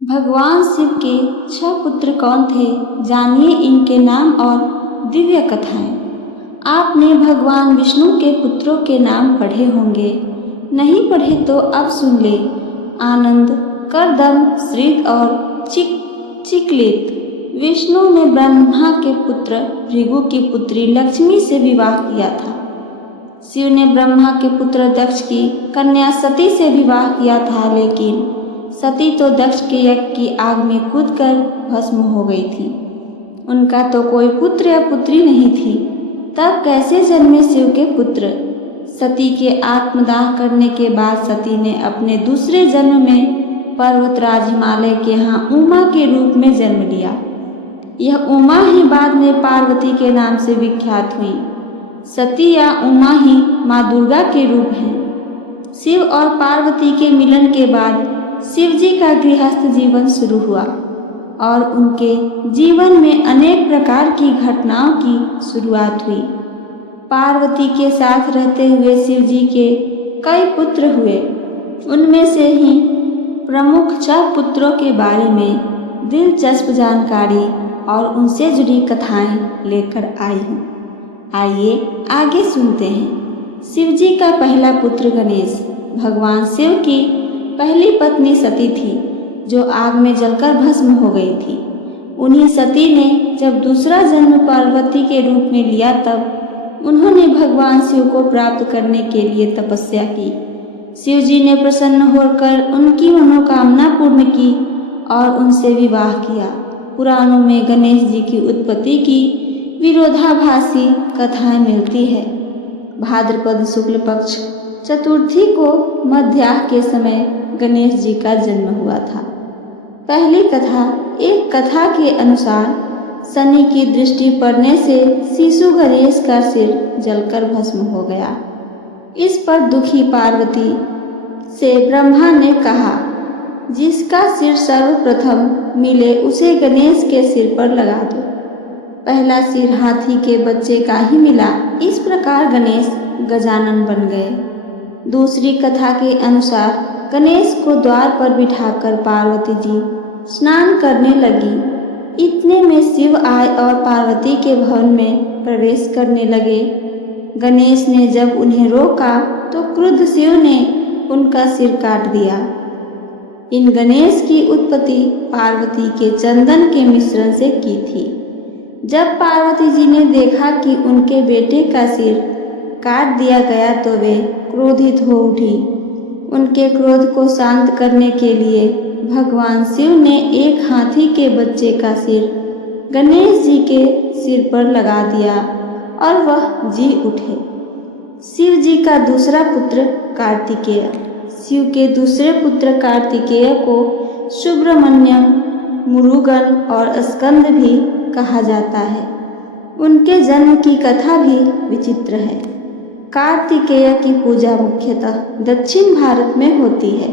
भगवान शिव के 6 पुत्र कौन थे, जानिए इनके नाम और दिव्य कथाएं। आपने भगवान विष्णु के पुत्रों के नाम पढ़े होंगे, नहीं पढ़े तो अब सुन ले। आनंद, करदम, श्रीक और चिकलित। विष्णु ने ब्रह्मा के पुत्र भृगु की पुत्री लक्ष्मी से विवाह किया था। शिव ने ब्रह्मा के पुत्र दक्ष की कन्या सती से विवाह किया था, लेकिन सती तो दक्ष के यज्ञ की आग में कूदकर भस्म हो गई थी। उनका तो कोई पुत्र या पुत्री नहीं थी। तब कैसे जन्मे शिव के पुत्र? सती के आत्मदाह करने के बाद सती ने अपने दूसरे जन्म में पर्वतराज हिमालय के यहाँ उमा के रूप में जन्म लिया। यह उमा ही बाद में पार्वती के नाम से विख्यात हुई। सती या उमा ही माँ दुर्गा के रूप हैं। शिव और पार्वती के मिलन के बाद शिव जी का गृहस्थ जीवन शुरू हुआ और उनके जीवन में अनेक प्रकार की घटनाओं की शुरुआत हुई। पार्वती के साथ रहते हुए शिव जी के कई पुत्र हुए। उनमें से ही प्रमुख 6 पुत्रों के बारे में दिलचस्प जानकारी और उनसे जुड़ी कथाएं लेकर आई हूँ। आइए आगे सुनते हैं। शिव जी का पहला पुत्र गणेश। भगवान शिव की पहली पत्नी सती थी, जो आग में जलकर भस्म हो गई थी। उन्हीं सती ने जब दूसरा जन्म पार्वती के रूप में लिया, तब उन्होंने भगवान शिव को प्राप्त करने के लिए तपस्या की। शिव जी ने प्रसन्न होकर उनकी मनोकामना पूर्ण की और उनसे विवाह किया। पुराणों में गणेश जी की उत्पत्ति की विरोधाभासी कथाएं मिलती है। भाद्रपद शुक्ल पक्ष चतुर्थी को मध्याह्न के समय गणेश जी का जन्म हुआ था। पहली कथा। एक कथा के अनुसार शनि की दृष्टि पड़ने से शिशु गणेश का सिर जलकर भस्म हो गया। इस पर दुखी पार्वती से ब्रह्मा ने कहा, जिसका सिर सर्वप्रथम मिले उसे गणेश के सिर पर लगा दो। पहला सिर हाथी के बच्चे का ही मिला। इस प्रकार गणेश गजानन बन गए। दूसरी कथा के अनुसार गणेश को द्वार पर बिठाकर पार्वती जी स्नान करने लगी। इतने में शिव आए और पार्वती के भवन में प्रवेश करने लगे। गणेश ने जब उन्हें रोका तो क्रुद्ध शिव ने उनका सिर काट दिया। इन गणेश की उत्पत्ति पार्वती के चंदन के मिश्रण से की थी। जब पार्वती जी ने देखा कि उनके बेटे का सिर काट दिया गया तो वे क्रोधित हो उठी। उनके क्रोध को शांत करने के लिए भगवान शिव ने एक हाथी के बच्चे का सिर गणेश जी के सिर पर लगा दिया और वह जी उठे। शिव जी का दूसरा पुत्र कार्तिकेय। शिव के दूसरे पुत्र कार्तिकेय को सुब्रमण्यम, मुरुगन और स्कंद भी कहा जाता है। उनके जन्म की कथा भी विचित्र है। कार्तिकेय की पूजा मुख्यतः दक्षिण भारत में होती है।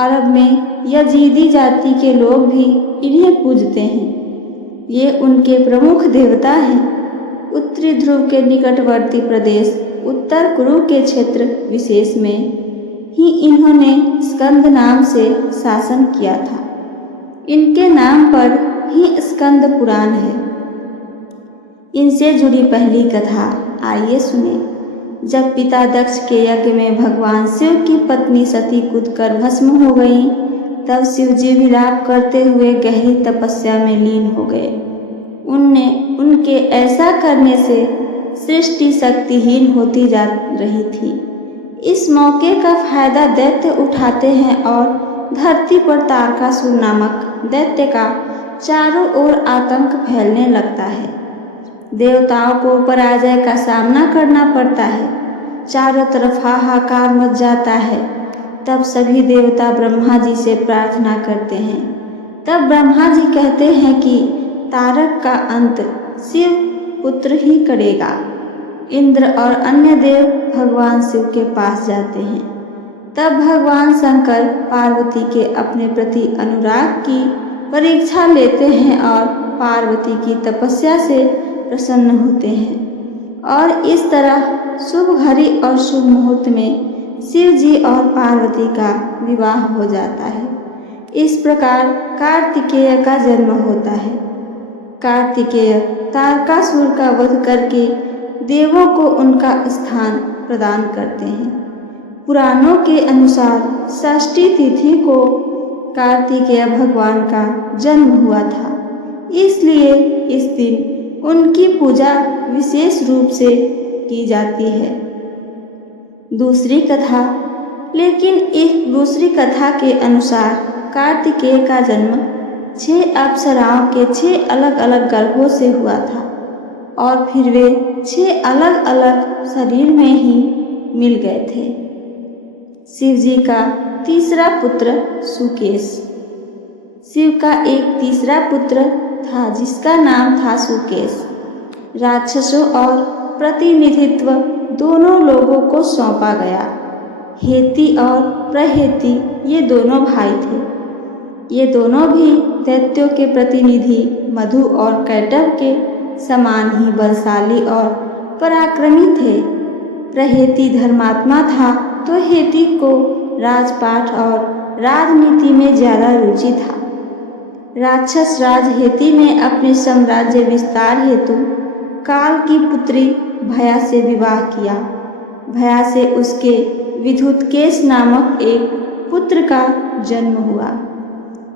अरब में यजीदी जाति के लोग भी इन्हें पूजते हैं। ये उनके प्रमुख देवता हैं। उत्तरी ध्रुव के निकटवर्ती प्रदेश उत्तर कुरु के क्षेत्र विशेष में ही इन्होंने स्कंद नाम से शासन किया था। इनके नाम पर ही स्कंद पुराण है। इनसे जुड़ी पहली कथा आइए सुने। जब पिता दक्ष के यज्ञ में भगवान शिव की पत्नी सती कूदकर भस्म हो गई, तब शिव जी विलाप करते हुए गहरी तपस्या में लीन हो गए। उनके ऐसा करने से सृष्टि शक्तिहीन होती जा रही थी। इस मौके का फायदा दैत्य उठाते हैं और धरती पर तारकासुर नामक दैत्य का चारों ओर आतंक फैलने लगता है। देवताओं को पराजय का सामना करना पड़ता है। चारों तरफ हाहाकार मच जाता है। तब सभी देवता ब्रह्मा जी से प्रार्थना करते हैं। तब ब्रह्मा जी कहते हैं कि तारक का अंत शिव पुत्र ही करेगा। इंद्र और अन्य देव भगवान शिव के पास जाते हैं। तब भगवान शंकर पार्वती के अपने प्रति अनुराग की परीक्षा लेते हैं और पार्वती की तपस्या से प्रसन्न होते हैं और इस तरह शुभ घड़ी और शुभ मुहूर्त में शिव जी और पार्वती का विवाह हो जाता है। इस प्रकार कार्तिकेय का जन्म होता है। कार्तिकेय तारकासुर का वध करके देवों को उनका स्थान प्रदान करते हैं। पुराणों के अनुसार षष्ठी तिथि को कार्तिकेय भगवान का जन्म हुआ था, इसलिए इस दिन उनकी पूजा विशेष रूप से की जाती है। दूसरी कथा। लेकिन इस दूसरी कथा के अनुसार कार्तिकेय का जन्म 6 अप्सराओं के 6 अलग अलग गर्भों से हुआ था और फिर वे 6 अलग अलग शरीर में ही मिल गए थे। शिव जी का तीसरा पुत्र सुकेश। शिव का एक तीसरा पुत्र था जिसका नाम था सुकेश। राक्षसों और प्रतिनिधित्व दोनों लोगों को सौंपा गया। हेती और प्रहेती ये दोनों भाई थे। ये दोनों भी दैत्यों के प्रतिनिधि मधु और कैटभ के समान ही बलशाली और पराक्रमी थे। प्रहेती धर्मात्मा था तो हेती को राजपाट और राजनीति में ज़्यादा रुचि था। राक्षस राज हेती ने अपने साम्राज्य विस्तार हेतु काल की पुत्री भया से विवाह किया। भया से उसके विद्युतकेश नामक एक पुत्र का जन्म हुआ।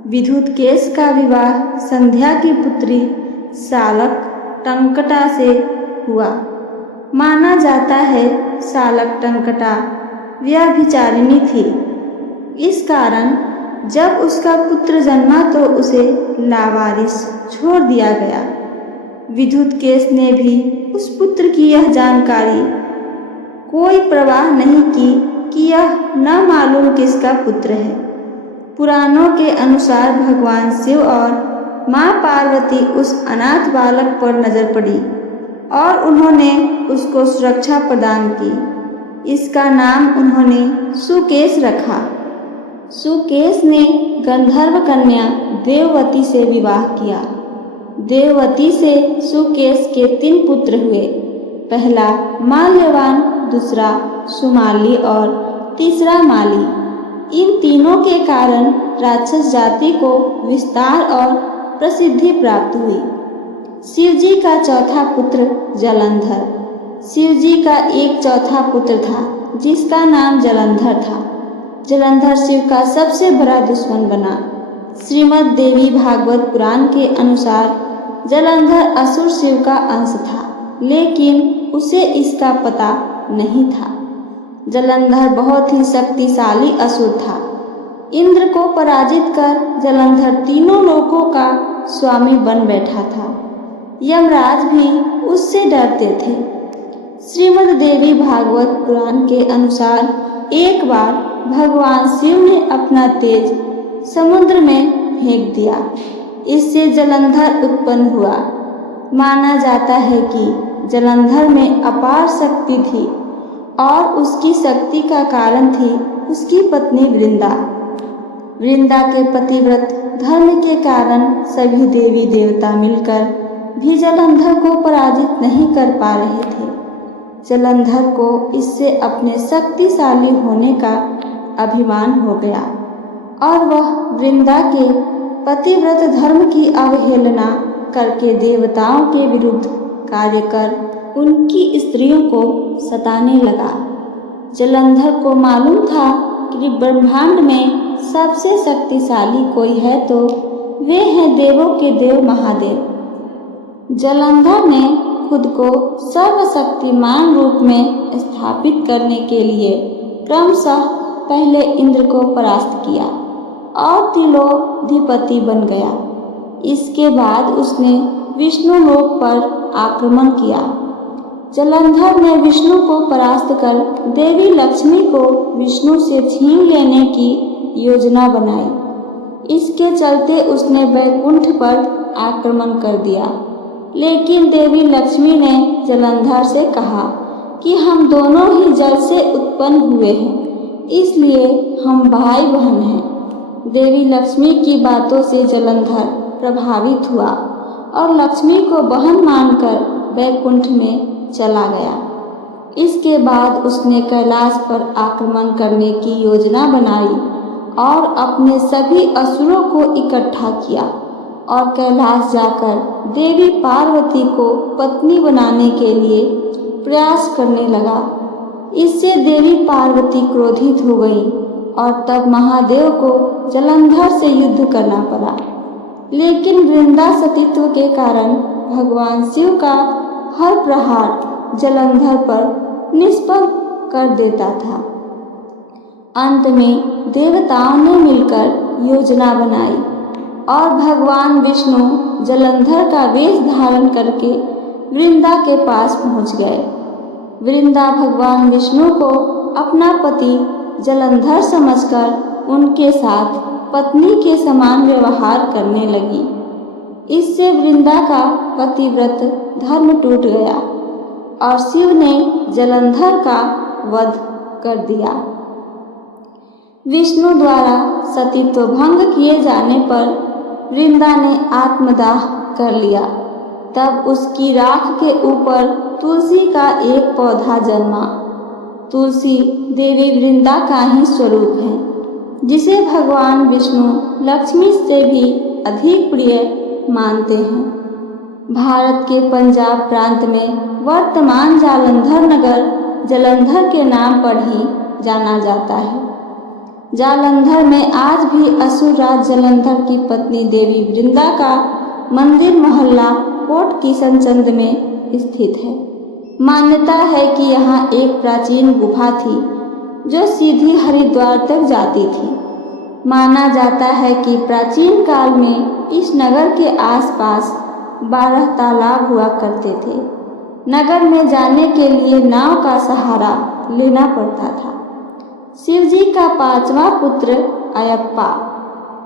विद्युतकेश का विवाह संध्या की पुत्री शालक्टंकटा से हुआ। माना जाता है शालक्टंकटा व्यभिचारिणी थी। इस कारण जब उसका पुत्र जन्मा तो उसे लावारिस छोड़ दिया गया। विद्युतकेश ने भी उस पुत्र की यह जानकारी कोई परवाह नहीं की कि यह न मालूम किसका पुत्र है। पुराणों के अनुसार भगवान शिव और माँ पार्वती उस अनाथ बालक पर नजर पड़ी और उन्होंने उसको सुरक्षा प्रदान की। इसका नाम उन्होंने सुकेश रखा। सुकेश ने गंधर्व कन्या देववती से विवाह किया। देववती से सुकेश के 3 पुत्र हुए। पहला माल्यवान, दूसरा सुमाली और तीसरा माली। इन तीनों के कारण राक्षस जाति को विस्तार और प्रसिद्धि प्राप्त हुई। शिवजी का चौथा पुत्र जलंधर। शिवजी का एक चौथा पुत्र था जिसका नाम जलंधर था। जलंधर शिव का सबसे बड़ा दुश्मन बना। श्रीमद् देवी भागवत पुराण के अनुसार जलंधर असुर शिव का अंश था, लेकिन उसे इसका पता नहीं था। जलंधर बहुत ही शक्तिशाली असुर था। इंद्र को पराजित कर जलंधर तीनों लोकों का स्वामी बन बैठा था। यमराज भी उससे डरते थे। श्रीमद् देवी भागवत पुराण के अनुसार एक बार भगवान शिव ने अपना तेज समुद्र में फेंक दिया। इससे जलंधर उत्पन्न हुआ। माना जाता है कि जलंधर में अपार शक्ति थी और उसकी शक्ति का कारण थी उसकी पत्नी वृंदा। वृंदा के पतिव्रत धर्म के कारण सभी देवी देवता मिलकर भी जलंधर को पराजित नहीं कर पा रहे थे। जलंधर को इससे अपने शक्तिशाली होने का अभिमान हो गया और वह वृंदा के पतिव्रत धर्म की अवहेलना करके देवताओं के विरुद्ध कार्य कर उनकी स्त्रियों को सताने लगा। जलंधर को मालूम था कि ब्रह्मांड में सबसे शक्तिशाली कोई है तो वे हैं देवों के देव महादेव। जलंधर ने खुद को सर्वशक्तिमान रूप में स्थापित करने के लिए क्रमशः पहले इंद्र को परास्त किया और तिलोधिपति बन गया। इसके बाद उसने विष्णु लोक पर आक्रमण किया। जलंधर ने विष्णु को परास्त कर देवी लक्ष्मी को विष्णु से छीन लेने की योजना बनाई। इसके चलते उसने वैकुंठ पर आक्रमण कर दिया। लेकिन देवी लक्ष्मी ने जलंधर से कहा कि हम दोनों ही जल से उत्पन्न हुए हैं, इसलिए हम भाई बहन हैं। देवी लक्ष्मी की बातों से जलंधर प्रभावित हुआ और लक्ष्मी को बहन मानकर वैकुंठ में चला गया। इसके बाद उसने कैलाश पर आक्रमण करने की योजना बनाई और अपने सभी असुरों को इकट्ठा किया और कैलाश जाकर देवी पार्वती को पत्नी बनाने के लिए प्रयास करने लगा। इससे देवी पार्वती क्रोधित हो गई और तब महादेव को जलंधर से युद्ध करना पड़ा। लेकिन वृंदा सतीत्व के कारण भगवान शिव का हर प्रहार जलंधर पर निष्फल कर देता था। अंत में देवताओं ने मिलकर योजना बनाई और भगवान विष्णु जलंधर का वेश धारण करके वृंदा के पास पहुंच गए। वृंदा भगवान विष्णु को अपना पति जलंधर समझकर उनके साथ पत्नी के समान व्यवहार करने लगी। इससे वृंदा का पतिव्रत धर्म टूट गया और शिव ने जलंधर का वध कर दिया। विष्णु द्वारा सतीत्व भंग किए जाने पर वृंदा ने आत्मदाह कर लिया। तब उसकी राख के ऊपर तुलसी का एक पौधा जन्मा। तुलसी देवी वृंदा का ही स्वरूप है, जिसे भगवान विष्णु लक्ष्मी से भी अधिक प्रिय मानते हैं। भारत के पंजाब प्रांत में वर्तमान जालंधर नगर जलंधर के नाम पर ही जाना जाता है। जालंधर में आज भी असुर राज जलंधर की पत्नी देवी वृंदा का मंदिर मोहल्ला कोट किशनचंद में स्थित है। मान्यता है कि यहाँ एक प्राचीन गुफा थी जो सीधी हरिद्वार तक जाती थी। माना जाता है कि प्राचीन काल में इस नगर के आसपास 12 तालाब हुआ करते थे। नगर में जाने के लिए नाव का सहारा लेना पड़ता था। शिवजी का 5वां पुत्र अयप्पा।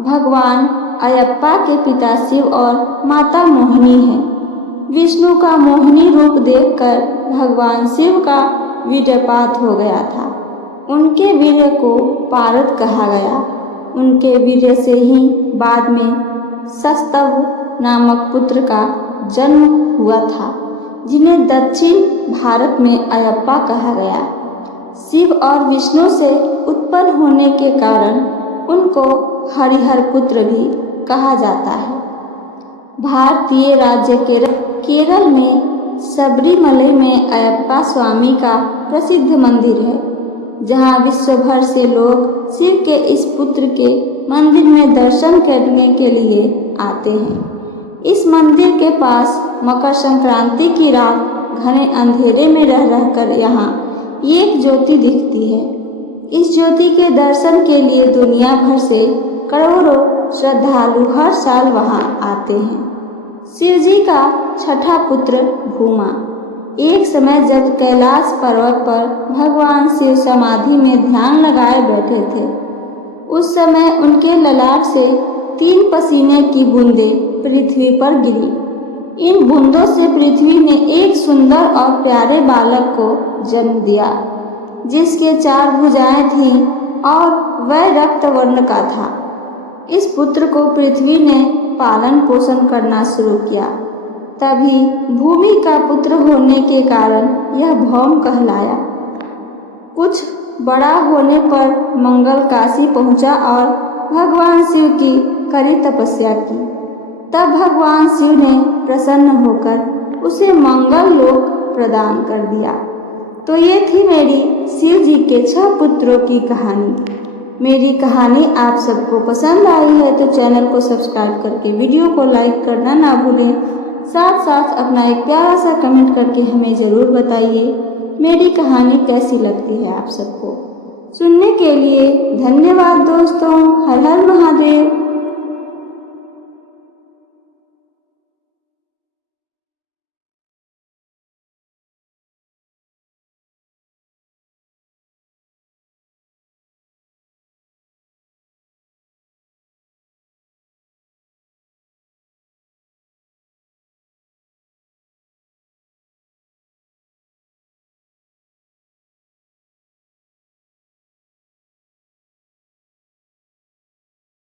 भगवान अयप्पा के पिता शिव और माता मोहिनी हैं। विष्णु का मोहिनी रूप देखकर भगवान शिव का वीर्यपात हो गया था। उनके वीर्य को पारद कहा गया। उनके वीर्य से ही बाद में सस्तव नामक पुत्र का जन्म हुआ था, जिन्हें दक्षिण भारत में अयप्पा कहा गया। शिव और विष्णु से उत्पन्न होने के कारण उनको हरिहर पुत्र भी कहा जाता है। भारतीय राज्य केरल में सबरीमलई में अयप्पा स्वामी का प्रसिद्ध मंदिर है, जहां विश्व भर से लोग शिव के इस पुत्र के मंदिर में दर्शन करने के लिए आते हैं। इस मंदिर के पास मकर संक्रांति की रात घने अंधेरे में रह कर यहाँ एक ज्योति दिखती है। इस ज्योति के दर्शन के लिए दुनिया भर से करोड़ों श्रद्धालु हर साल वहां आते हैं। शिवजी का छठा पुत्र भूमा। एक समय जब कैलाश पर्वत पर भगवान शिव समाधि में ध्यान लगाए बैठे थे, उस समय उनके ललाट से 3 पसीने की बूंदें पृथ्वी पर गिरी। इन बूंदों से पृथ्वी ने एक सुंदर और प्यारे बालक को जन्म दिया, जिसके 4 भुजाएं थीं और वह रक्त वर्ण का था। इस पुत्र को पृथ्वी ने पालन पोषण करना शुरू किया। तभी भूमि का पुत्र होने के कारण यह भौम कहलाया। कुछ बड़ा होने पर मंगल काशी पहुंचा और भगवान शिव की कड़ी तपस्या की। तब भगवान शिव ने प्रसन्न होकर उसे मंगल लोक प्रदान कर दिया। तो ये थी मेरी शिव जी के 6 पुत्रों की कहानी। मेरी कहानी आप सबको पसंद आई है तो चैनल को सब्सक्राइब करके वीडियो को लाइक करना ना भूलें। साथ साथ अपना एक प्यारा सा कमेंट करके हमें ज़रूर बताइए मेरी कहानी कैसी लगती है आप सबको। सुनने के लिए धन्यवाद दोस्तों। हर हर महादेव।